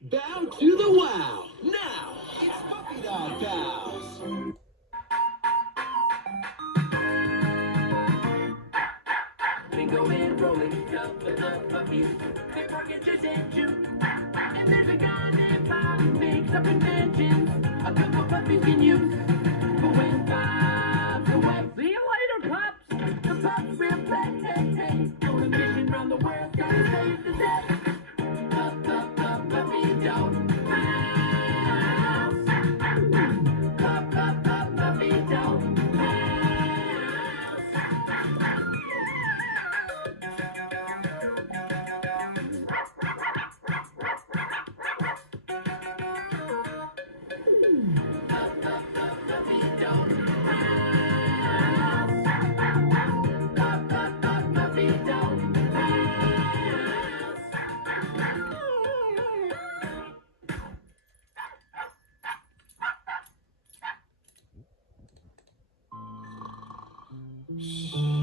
Bow to the wow. Now, it's Puppy Dog Pals. Bingo and rolling, couple of puppies. They're barking, chase and chew. And there's a guy named Bob who makes up inventions a couple puppies can use. But when Bob's away, see you later, pups. The pups will play. On a mission around the world, gonna save the day. Puppy dog house. Puppy dog Shh.